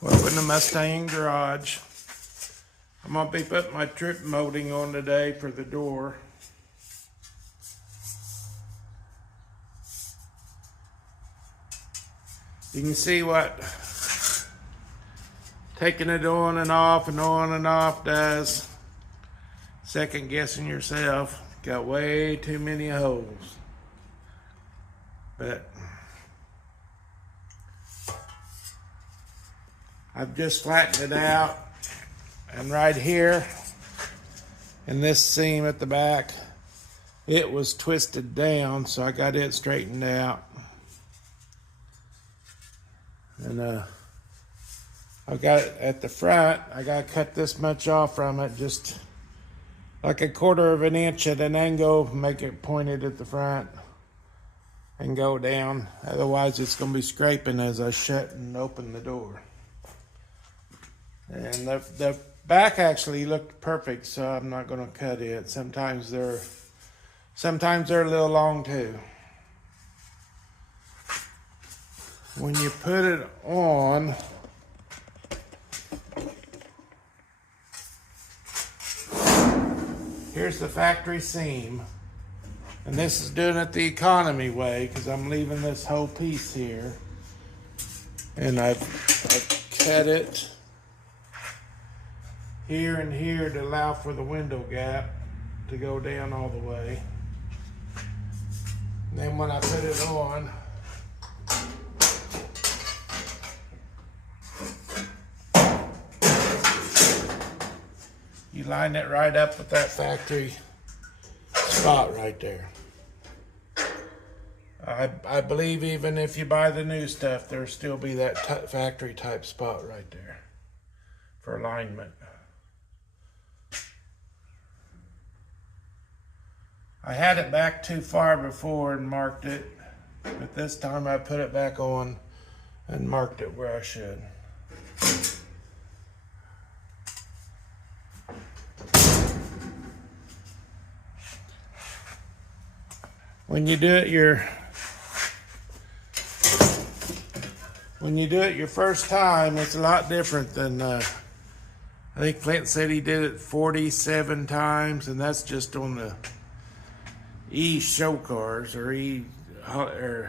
Welcome to Must-Sangingarage. I'm going to be putting my trip molding on today for the door. You can see what taking it on and off and on and off does. Second guessing yourself. Got way too many holes. But I've just flattened it out, and right here in this seam at the back, it was twisted down, so I got it straightened out. And I've got it at the front. I got to cut this much off from it, just like 1/4 of an inch at an angle, make it pointed at the front and go down. Otherwise it's going to be scraping as I shut and open the door. And the back actually looked perfect, so I'm not going to cut it. Sometimes they're a little long too. When you put it on, here's the factory seam. And this is doing it the economy way, because I'm leaving this whole piece here. And I've cut it here and here to allow for the window gap to go down all the way. And then when I put it on, you line it right up with that factory spot right there. I believe even if you buy the new stuff, there'll still be that factory type spot right there for alignment. I had it back too far before and marked it, but this time I put it back on and marked it where I should. When you do it your first time, it's a lot different than I think Clint said he did it 47 times, and that's just on the E show cars or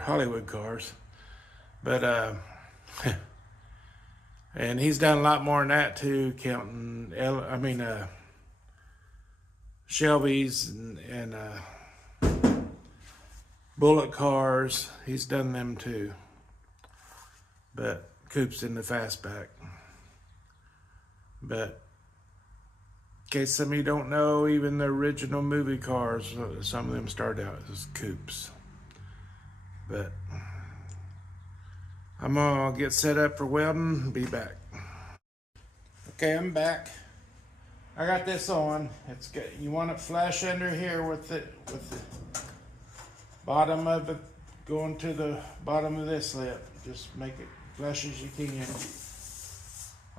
Hollywood cars. But and he's done a lot more than that too, counting Shelby's and Bullitt cars. He's done them too. But coupes in the fastback. But in case some of you don't know, even the original movie cars, some of them started out as coupes. But I'm gonna get set up for welding and be back. Okay, I'm back. I got this on. It's good. You want it flush under here with the bottom of it going to the bottom of this lip. Just make it flush as you can,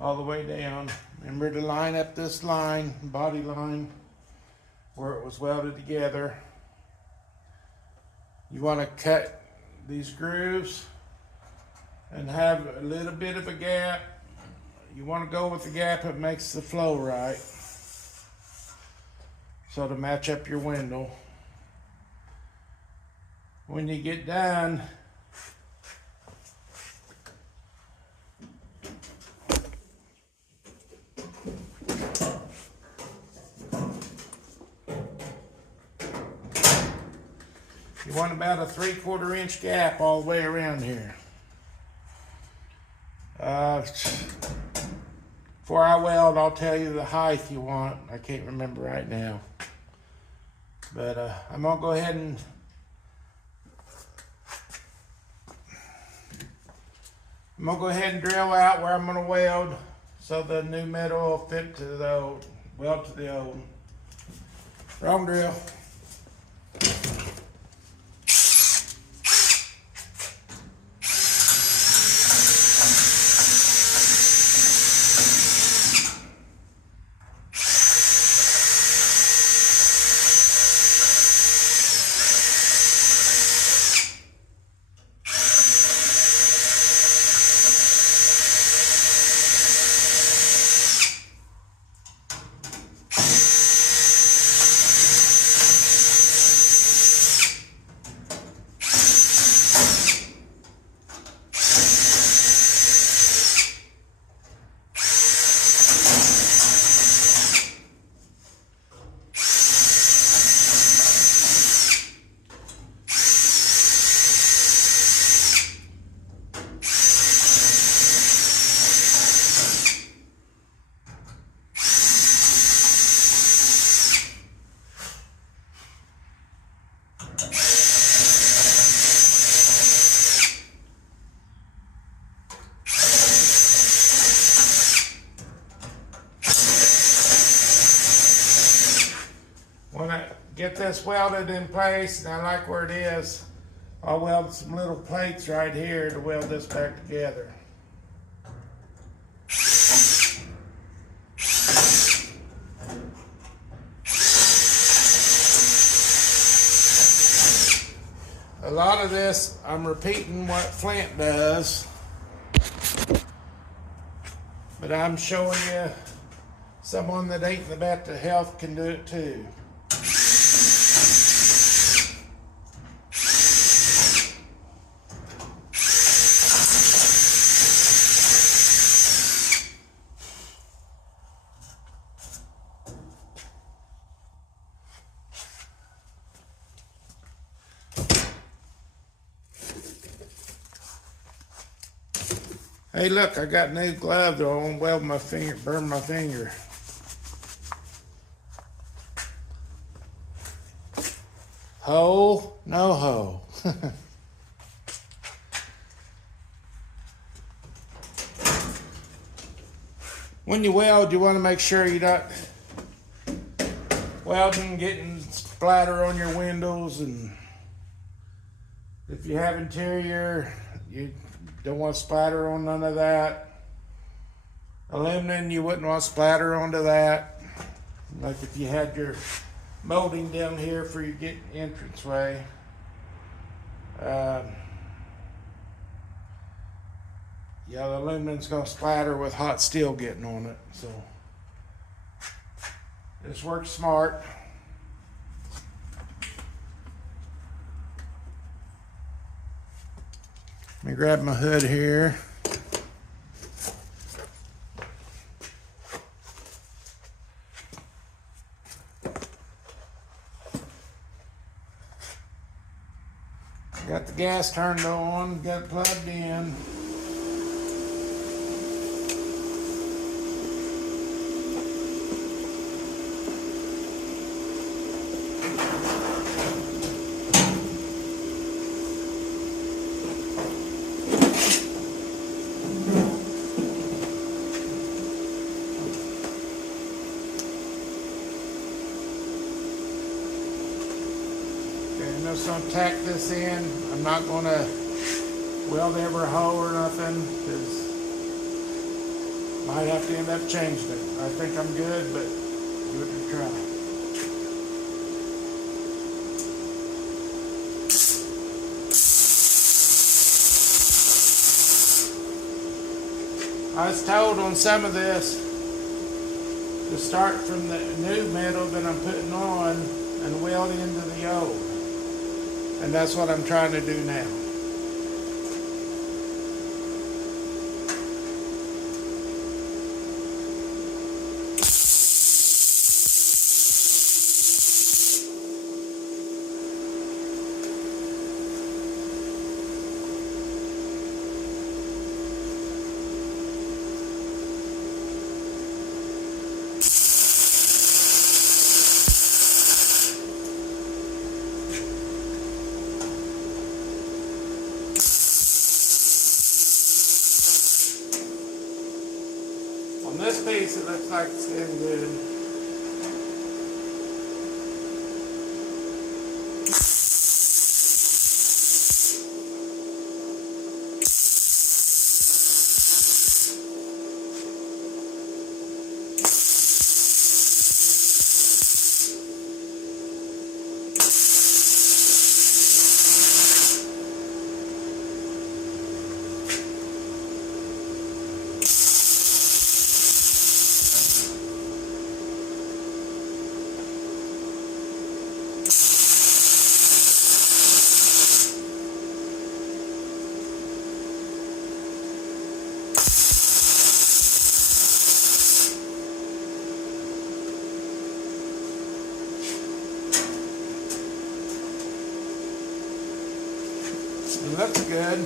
all the way down. Remember to line up this line, body line, where it was welded together. You want to cut these grooves and have a little bit of a gap. You want to go with the gap, it makes the flow right. So to match up your window. When you get done, you want about a 3/4 inch gap all the way around here. Before I weld, I'll tell you the height you want. I can't remember right now. But I'm gonna go ahead and drill out where I'm gonna weld so the new metal will fit to the old, weld to the old. Wrong drill. When I get this welded in place, and I like where it is, I'll weld some little plates right here to weld this back together. A lot of this, I'm repeating what Flint does, but I'm showing you someone that ain't in the best of health can do it too. Hey look, I got new gloves that I won't weld my finger, burn my finger. Hole, no hole. When you weld, you want to make sure you're not welding, getting splatter on your windows, and if you have interior, you don't want splatter on none of that. Aluminum, you wouldn't want splatter onto that. Like if you had your molding down here for your getting entranceway. Yeah, the aluminum's gonna splatter with hot steel getting on it. So just work smart. Let me grab my hood here. Got the gas turned on, got it plugged in. I'm just going to tack this in. I'm not going to weld every hole or nothing, because might have to end up changing it. I think I'm good, but give it a try. I was told on some of this to start from the new metal that I'm putting on and weld into the old. And that's what I'm trying to do now. On this piece, it looks like it's getting good. Well, that's good.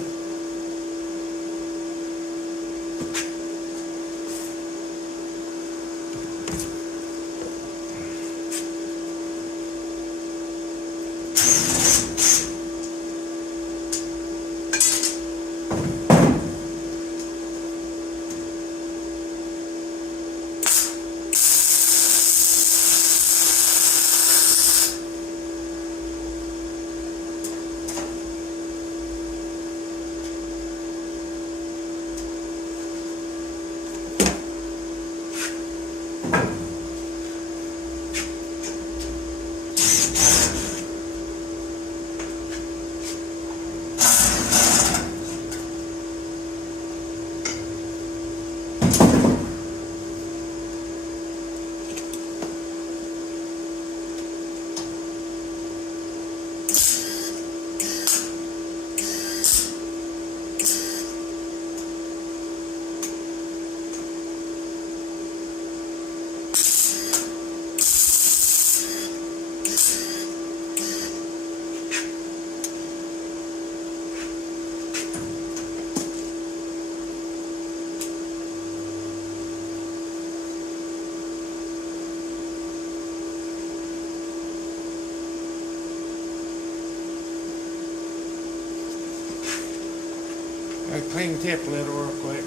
clean tip lid real quick.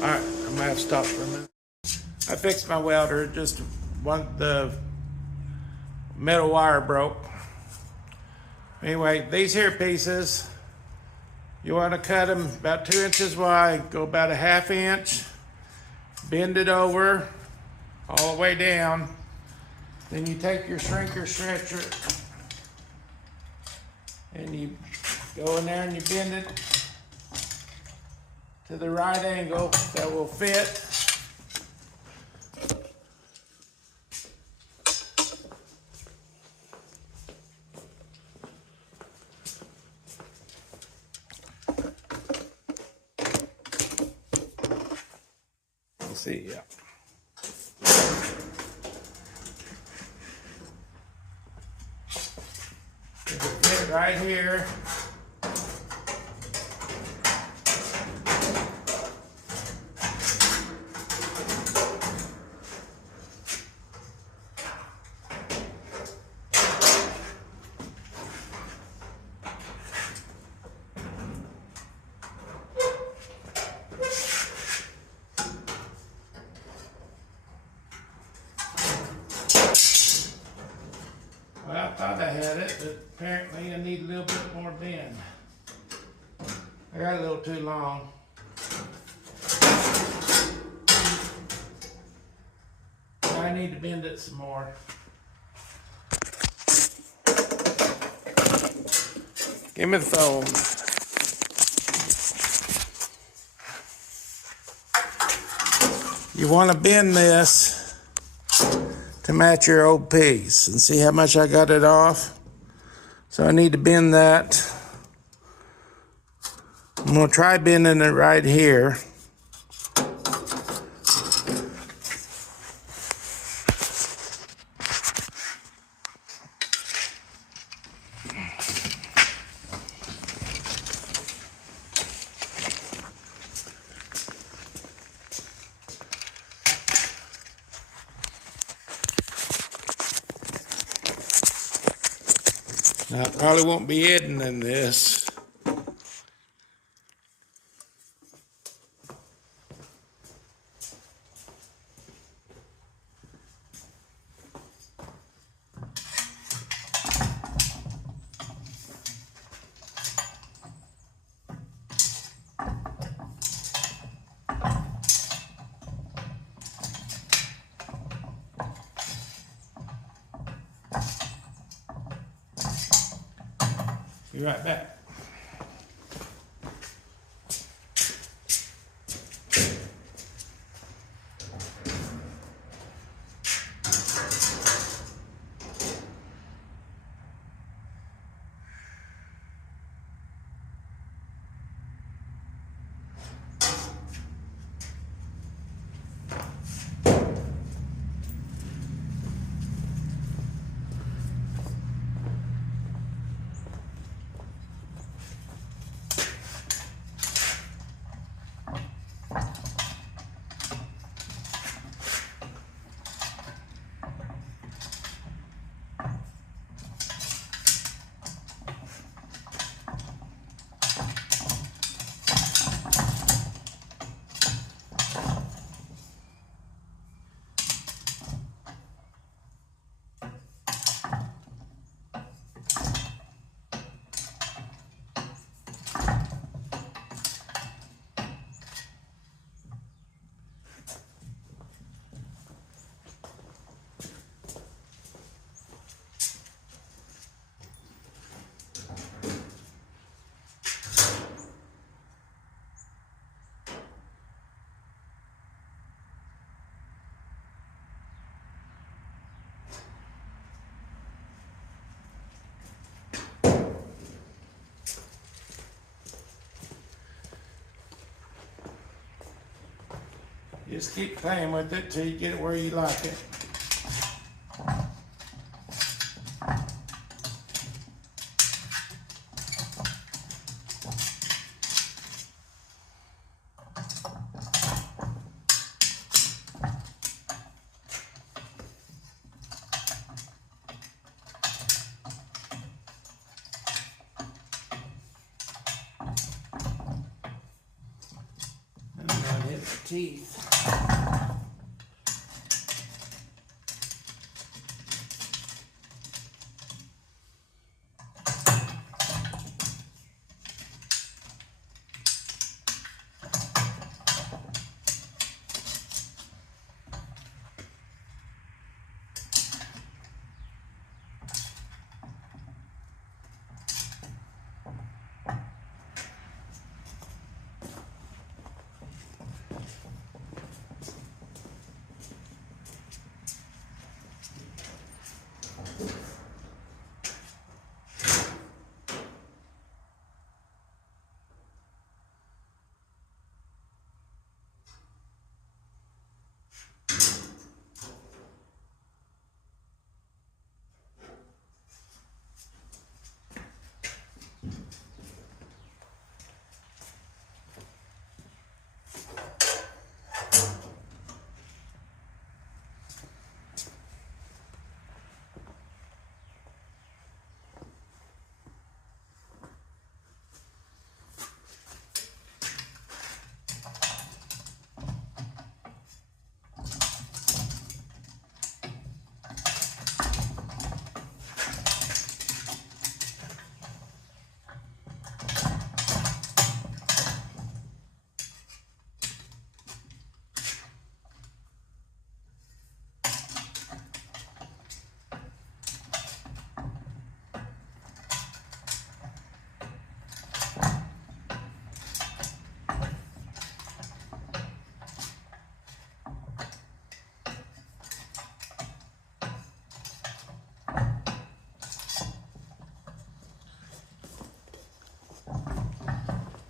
Alright, I'm gonna have to stop for a minute. I fixed my welder, just the metal wire broke. Anyway, these here pieces, you want to cut them about 2 inches wide, go about a 1/2 inch, bend it over all the way down. Then you take your shrinker stretcher and you go in there and you bend it to the right angle that will fit. Let's see, yeah. It'll fit right here. Well, I thought I had it, but apparently I need a little bit more bend. I got a little too long. I need to bend it some more. Give me the phone. You want to bend this to match your old piece, and see how much I got it off. So I need to bend that. I'm gonna try bending it right here. Now, I probably won't be editing this. Be right back. Just keep playing with it till you get it where you like it. And not hit the teeth.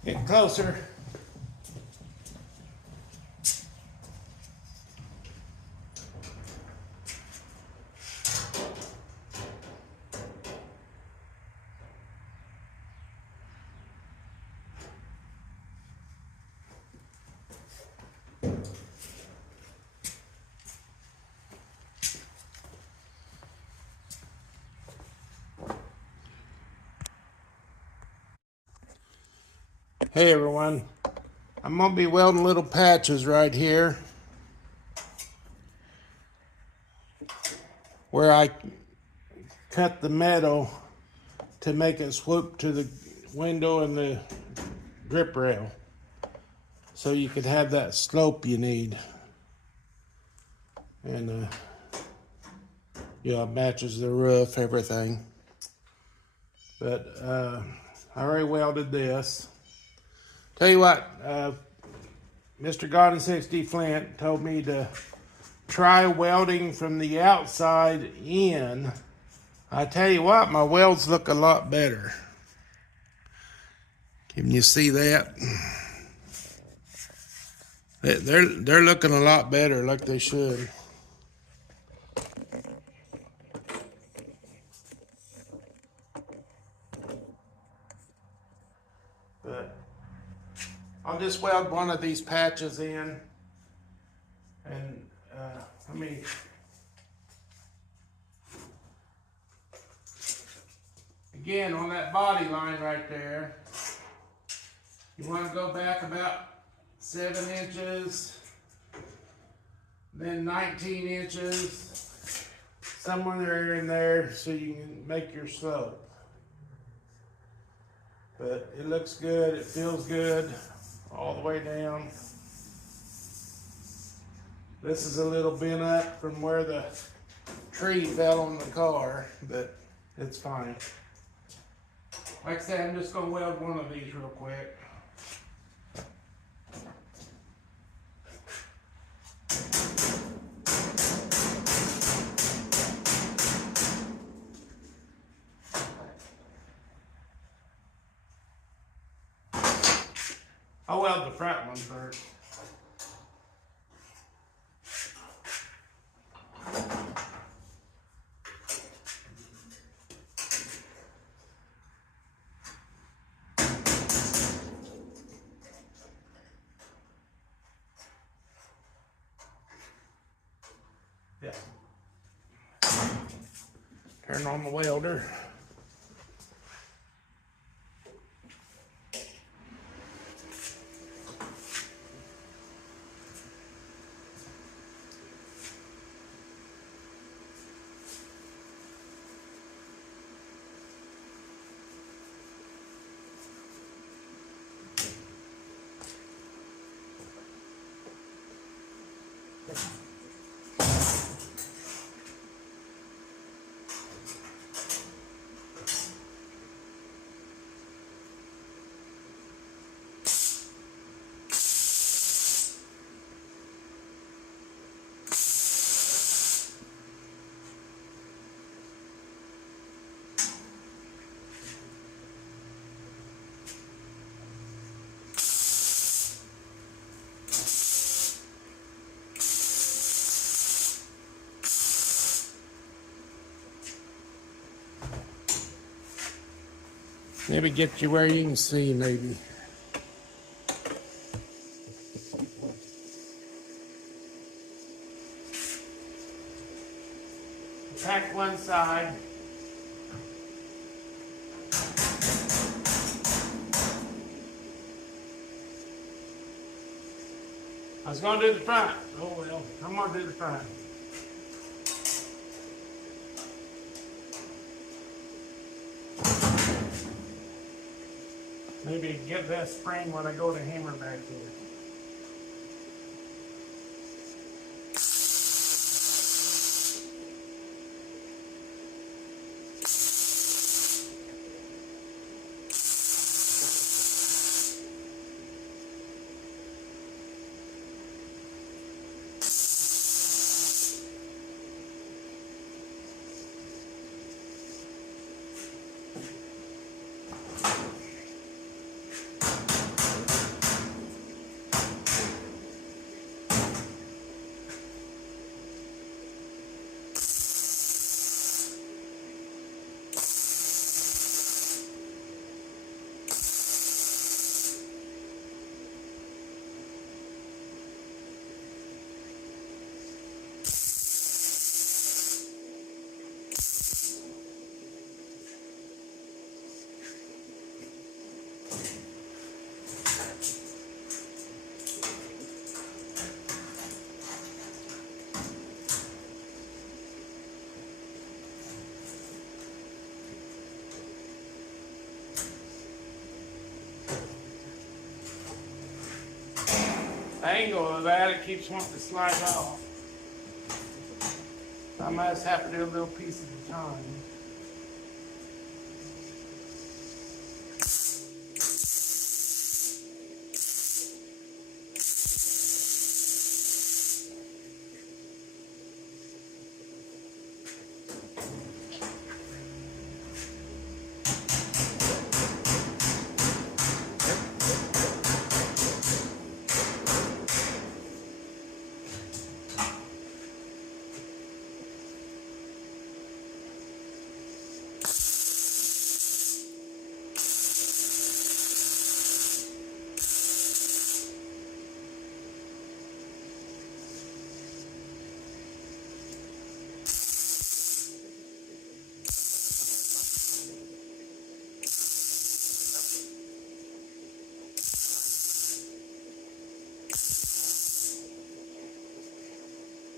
Get closer. Hey everyone, I'm going to be welding little patches right here where I cut the metal to make it swoop to the window and the grip rail so you could have that slope you need. And yeah, it matches the roof, everything. But I already welded this. Tell you what, Mr. Garden 60 Flint told me to try welding from the outside in. I tell you what, my welds look a lot better. Can you see that? They're looking a lot better, like they should. But I'll just weld one of these patches in, and let me. Again, on that body line right there, you want to go back about 7 inches, then 19 inches, somewhere in there so you can make your slope. But it looks good, it feels good all the way down. This is a little bent up from where the tree fell on the car, but it's fine. Like I said, I'm just going to weld one of these real quick. I'll weld the front one first. Turn on the welder. Maybe get you where you can see, maybe. Tack one side. I was going to do the front. Oh well, I'm going to do the front. Maybe get that spring when I go to hammer back here. Angle of that, it keeps wanting to slide off. I must have to do a little piece at a time.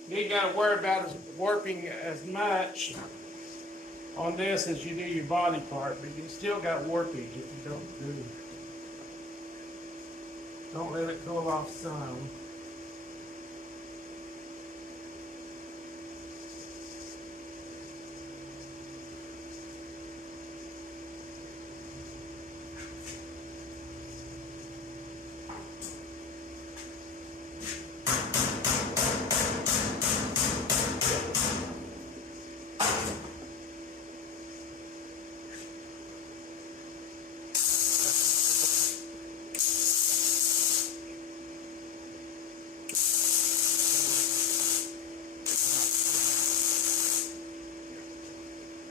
You ain't got to worry about warping as much on this as you do your body part, but you still got warpage if you don't do it. Don't let it go off some.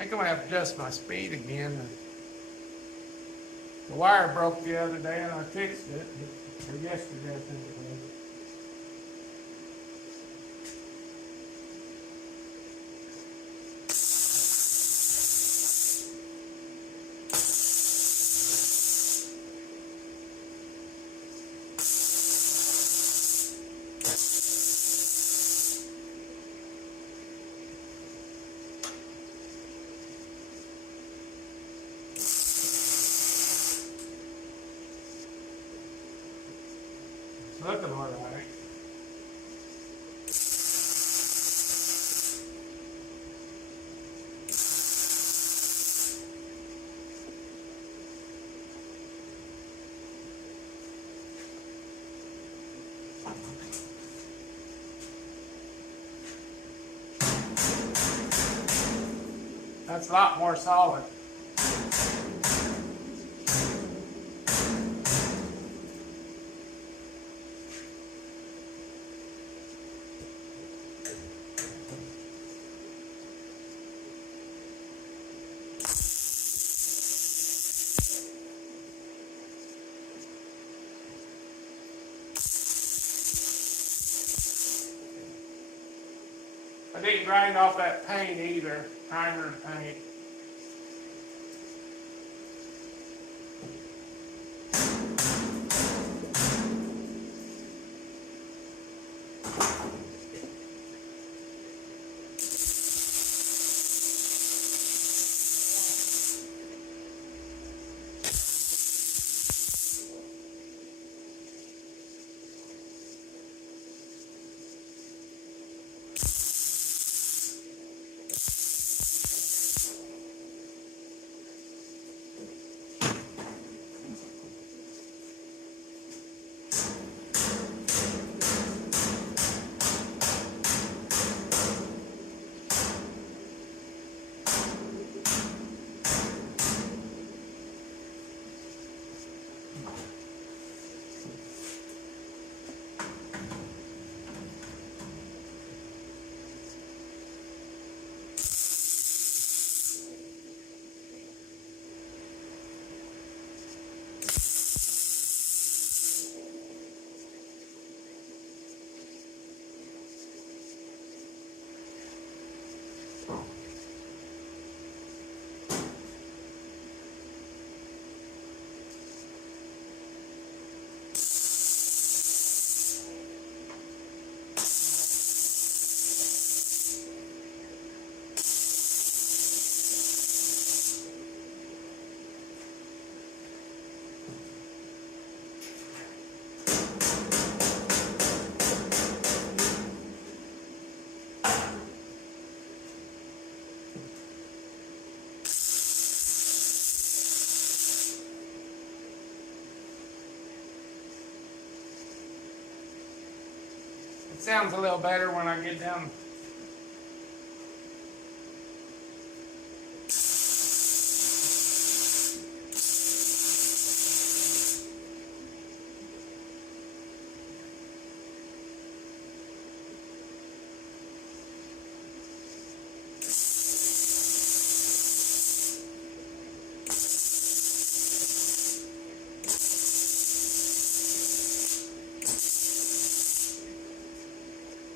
I think I'm gonna have to adjust my speed again. The wire broke the other day and I fixed it, or yesterday I think it was. Looking all right. That's a lot more solid. I didn't grind off that paint either, primer and paint. It sounds a little better when I get down.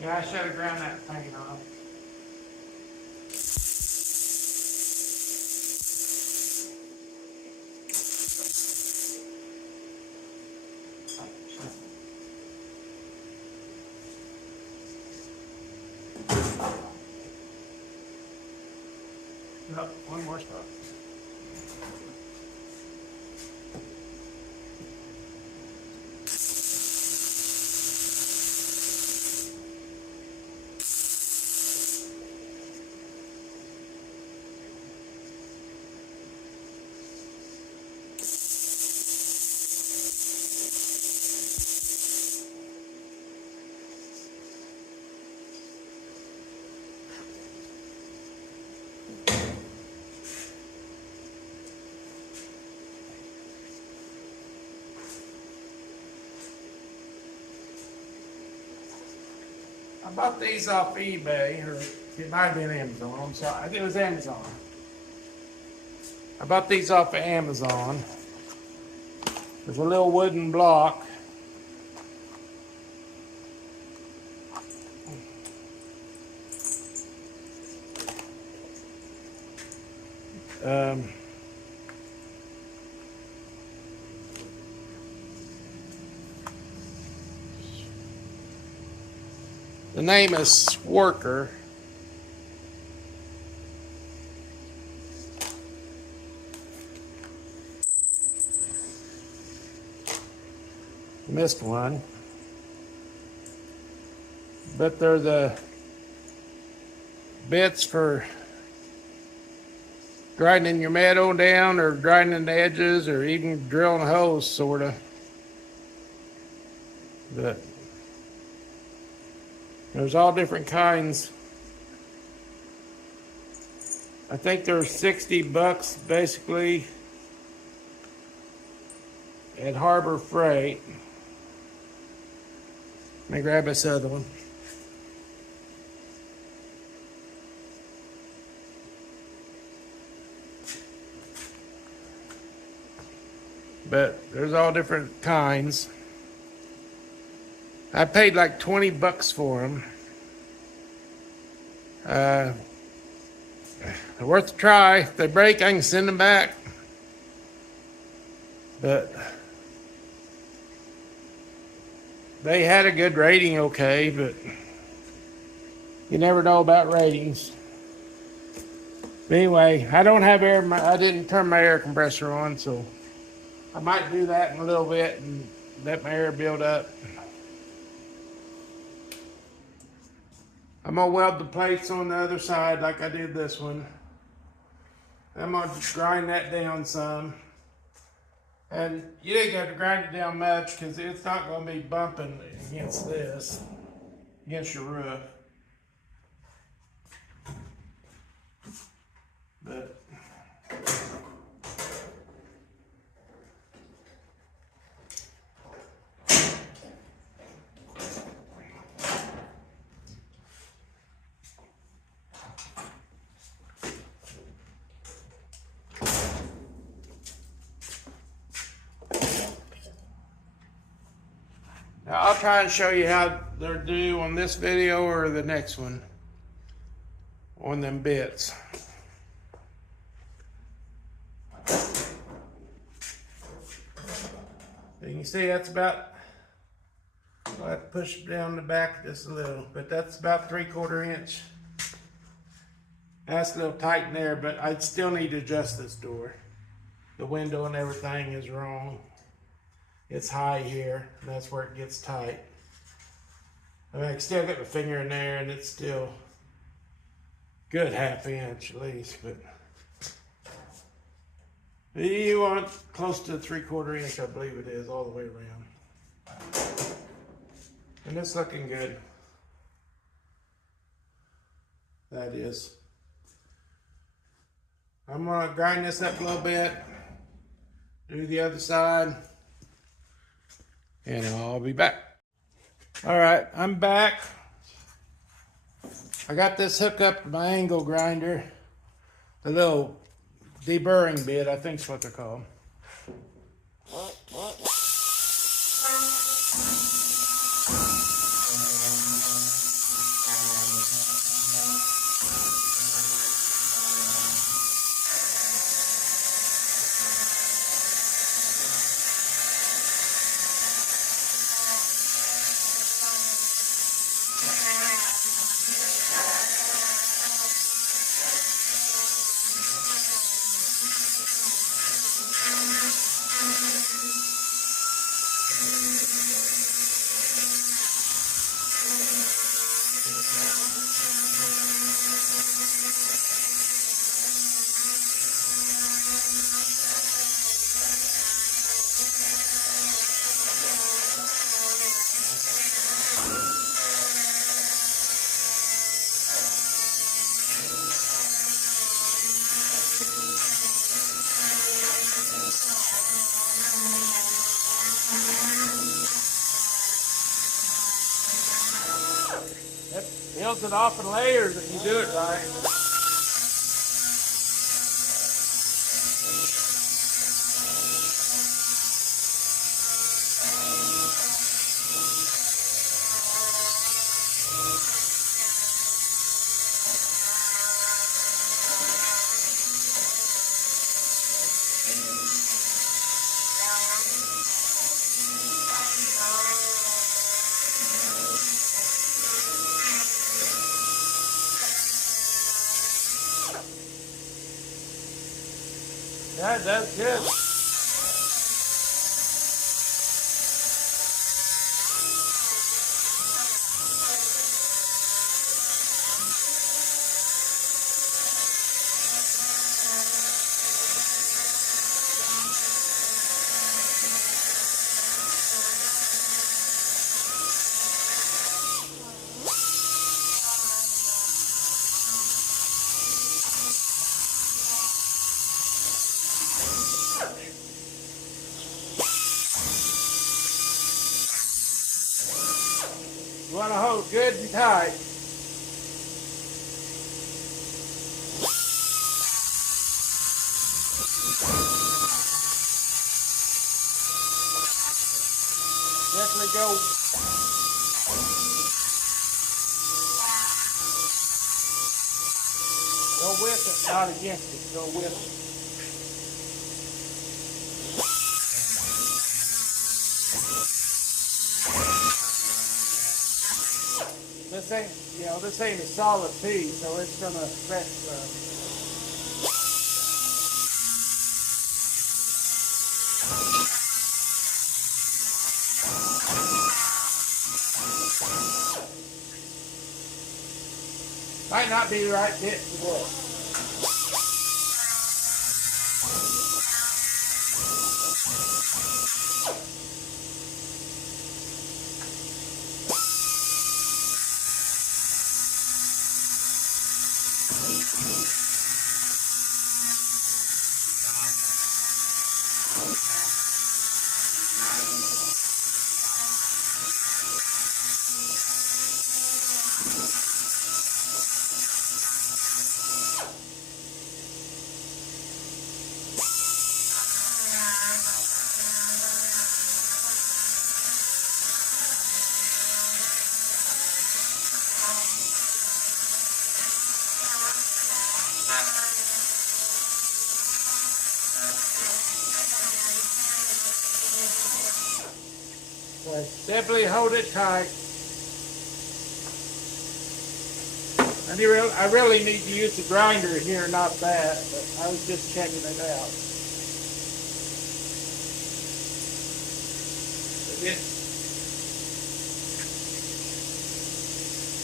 Yeah, I should have ground that paint off. Nope, one more spot. I bought these off eBay, or it might have been Amazon. I'm sorry, I think it was Amazon. I bought these off of Amazon. There's a little wooden block. The name is Worker. Missed one. but they're the bits for grinding your metal down or grinding the edges or even drilling holes, sort of. But there's all different kinds. I think they're $60 basically at Harbor Freight. Let me grab this other one. But there's all different kinds. I paid like $20 for them. They're worth a try. If they break, I can send them back. But they had a good rating, okay, but you never know about ratings. But anyway, I don't have air. I didn't turn my air compressor on, so I might do that in a little bit and let my air build up. I'm gonna weld the plates on the other side like I did this one. I'm gonna grind that down some. And you ain't got to grind it down much because it's not gonna be bumping against this, against your roof. But now I'll try and show you how they're due on this video or the next one on them bits. You can see that's about, I'll have to push down the back just a little, but that's about 3/4 inch. That's a little tight in there, but I'd still need to adjust this door. The window and everything is wrong. It's high here, and that's where it gets tight. I mean, I can still get my finger in there, and it's still good 1/2 inch at least, but you want close to 3/4 inch, I believe it is, all the way around. And it's looking good. That is. I'm gonna grind this up a little bit, do the other side, and I'll be back. All right, I'm back. I got this hooked up to my angle grinder, the little deburring bit, I think is what they're called. It peels it off in layers if you do it right. Yeah, that's good. You want to hold good and tight. Definitely go. Go with it, not against it. Go with it. This ain't, this ain't a solid piece, so it's gonna affect might not be the right bit to work. So definitely hold it tight. I really need to use the grinder here, not that, but I was just checking it out.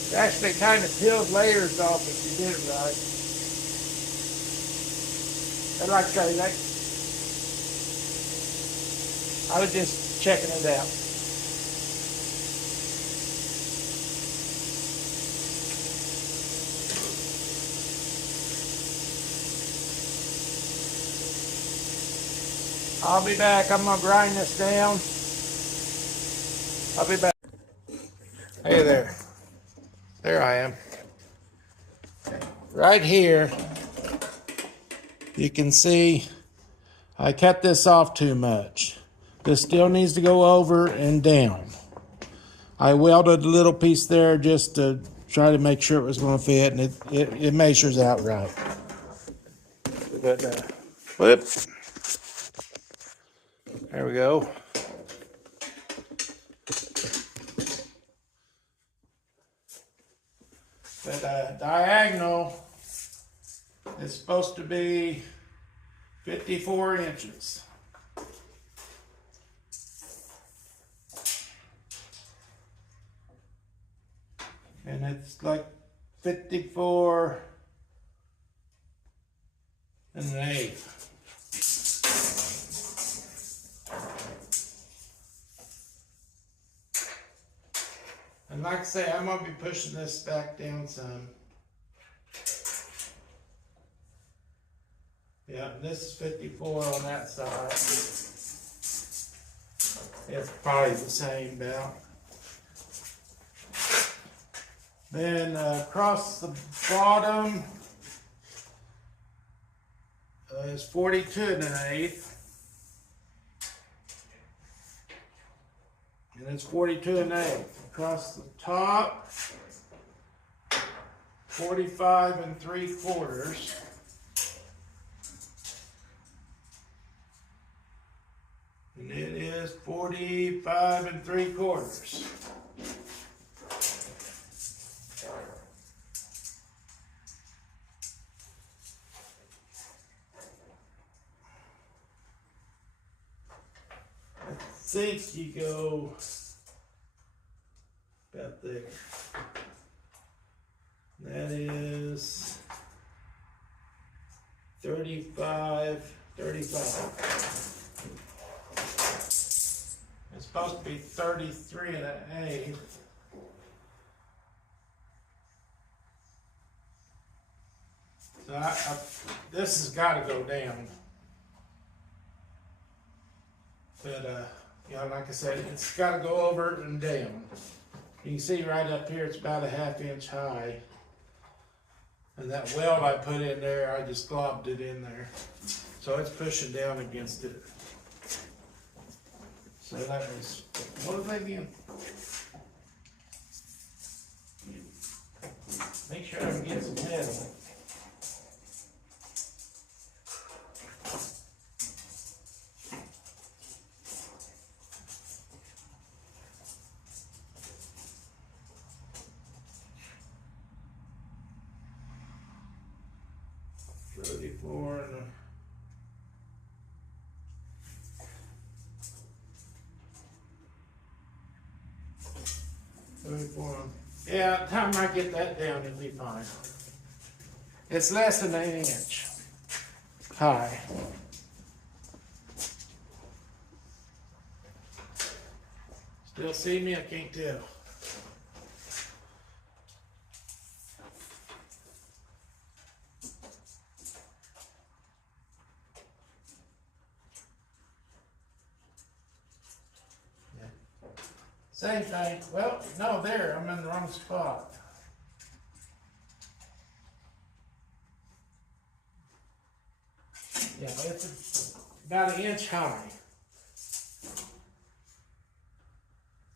It actually kind of peels layers off if you did it right. And like I say, I was just checking it out. I'll be back. I'm gonna grind this down. I'll be back. Hey there. There I am. Right here, you can see I cut this off too much. This still needs to go over and down. I welded a little piece there just to try to make sure it was going to fit, and it measures out right. But, whoop. There we go. But diagonal is supposed to be 54 inches. And it's like 54 and an eighth. And like I say, I'm gonna be pushing this back down some. Yeah, this is 54 on that side. It's probably the same now. Then across the bottom is 42 and an eighth. And it's 42 and an eighth. Across the top, 45 and 3/4. And it is 45 and 3/4. I think you go about there. That is 35. It's supposed to be 33 and an eighth. So this has got to go down. But like I said, it's got to go over and down. You can see right up here, it's about a 1/2 inch high. And that weld I put in there, I just globbed it in there. So it's pushing down against it. So that was, what was I doing? Make sure I can get some head on it. Yeah, by the time I get that down, it'll be fine. It's less than 1 inch high. Still see me? I can't tell. Same thing. Well, no, there, I'm in the wrong spot. Yeah, it's about 1 inch high.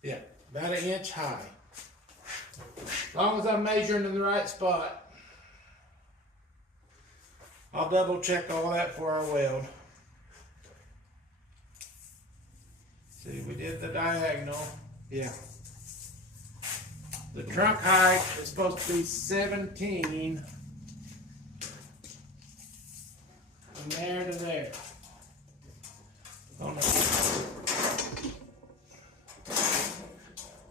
Yeah, about 1 inch high. As long as I'm measuring in the right spot. I'll double check all that for our weld. See, we did the diagonal. Yeah. The trunk height is supposed to be 17 from there to there. Oh, no.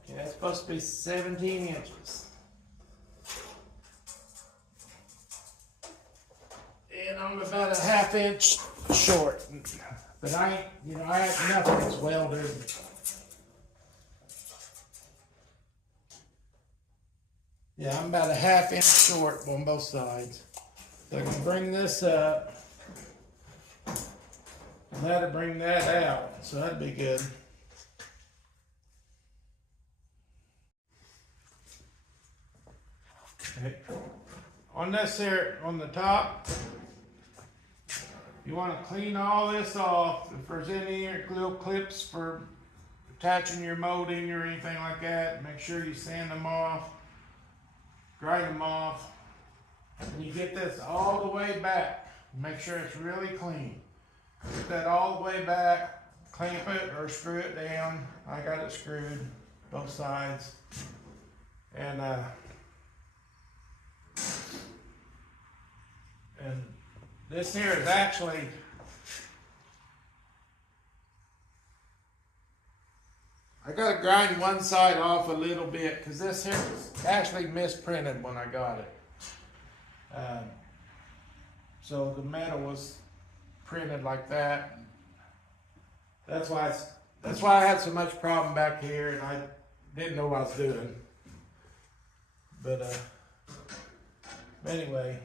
Yeah, it's supposed to be 17 inches. And I'm about a 1/2 inch short. But I ain't, I have nothing that's welded. Yeah, I'm about a 1/2 inch short on both sides. So I can bring this up. And that'll bring that out. So that'd be good. Okay. On this here, on the top, you want to clean all this off. If there's any little clips for attaching your molding or anything like that, make sure you sand them off. Grind them off, and you get this all the way back. Make sure it's really clean. Get that all the way back, clamp it or screw it down. I got it screwed, both sides. And this here is actually, I gotta grind one side off a little bit because this here was actually misprinted when I got it. So the metal was printed like that. That's why I had so much problem back here, and I didn't know what I was doing. But anyway,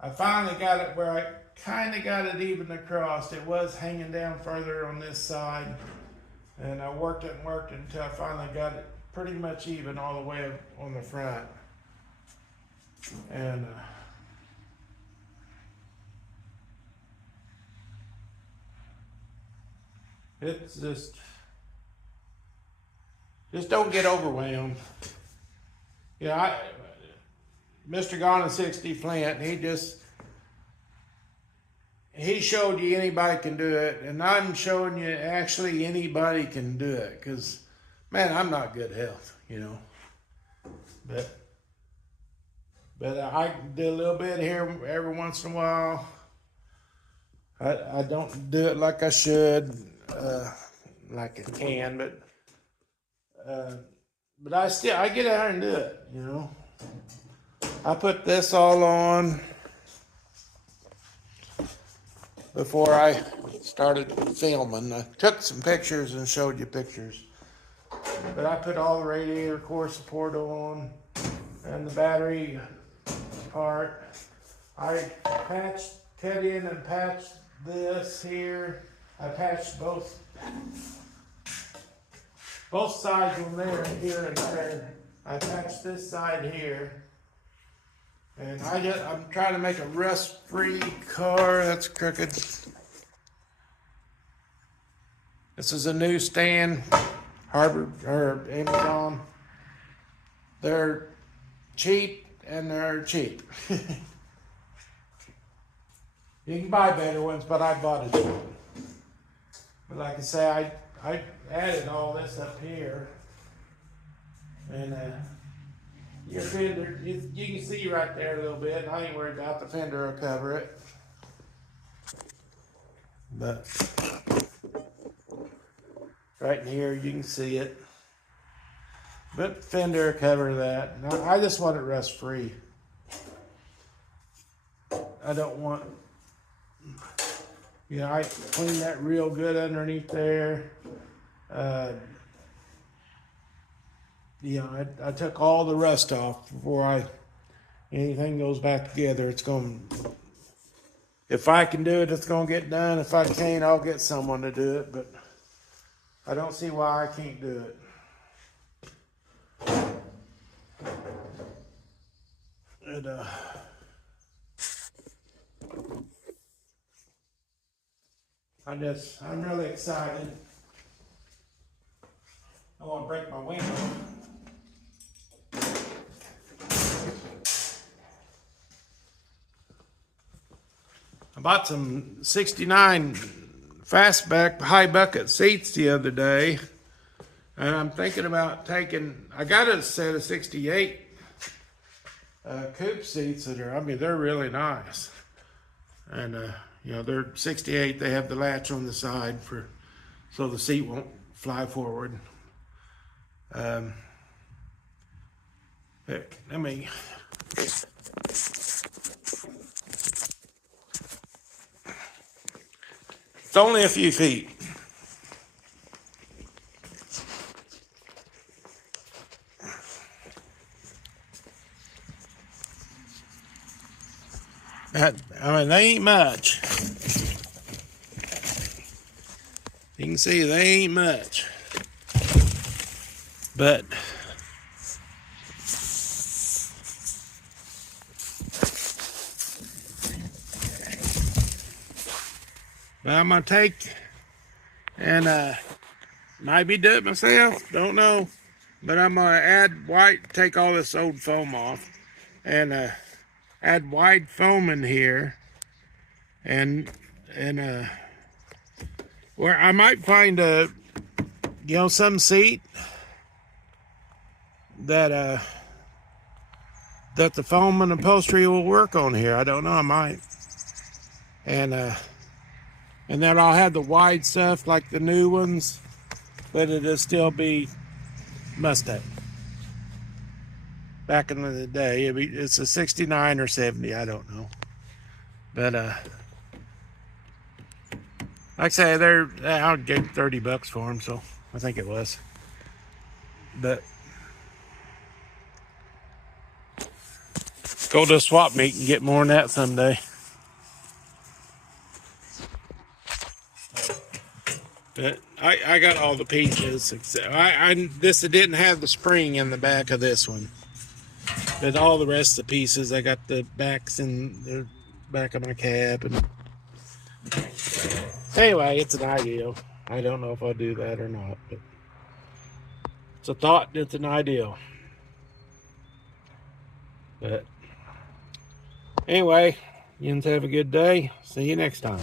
I finally got it where I kind of got it even across. It was hanging down further on this side. And I worked it until I finally got it pretty much even all the way on the front. And it's just don't get overwhelmed. Yeah, Mr. Gone in 60 Flint, he showed you anybody can do it, and I'm showing you actually anybody can do it, because, man, I'm not good health, But I do a little bit here every once in a while. I don't do it like I should, like I can, but I get out and do it, I put this all on before I started filming. I took some pictures and showed you pictures. But I put all the radiator core support on and the battery part. I cut in and patched this here. I patched both both sides on there, here and there. I attached this side here. And I'm trying to make a rust-free car. That's crooked. This is a new stand, Amazon. They're cheap and they're cheap. You can buy better ones, but I bought a cheap one. But like I say, I added all this up here. And your fender, you can see right there a little bit. I ain't worried about the fender will cover it. But right in here, you can see it. But fender will cover that. Now, I just want it rust free. I don't want, I cleaned that real good underneath there. I took all the rust off before anything goes back together. It's going, if I can do it, it's going to get done. If I can't, I'll get someone to do it, but I don't see why I can't do it. And, I'm really excited. I want to break my window. I bought some 69 fastback high bucket seats the other day. And I'm thinking about I got a set of 68 coupe seats that they're really nice. And, they're 68. They have the latch on the side so the seat won't fly forward. Let me. It's only a few feet. They ain't much. You can see they ain't much. But I'm gonna take and maybe do it myself, don't know. But I'm gonna add white, take all this old foam off, and add white foam in here, and where I might find some seat that the foam and upholstery will work on here. I don't know, I might. And then I'll have the wide stuff like the new ones, but it'll still be Mustang. Back in the day, it's a 69 or 70, I don't know. But like I say, I'll get $30 for them, so I think it was. But go to a swap meet and get more than that someday. But I got all the pieces. This didn't have the spring in the back of this one. But all the rest of the pieces, I got the backs in the back of my cab. And anyway, it's an ideal. I don't know if I'll do that or not, but it's a thought. It's an ideal. But anyway, you have a good day. See you next time.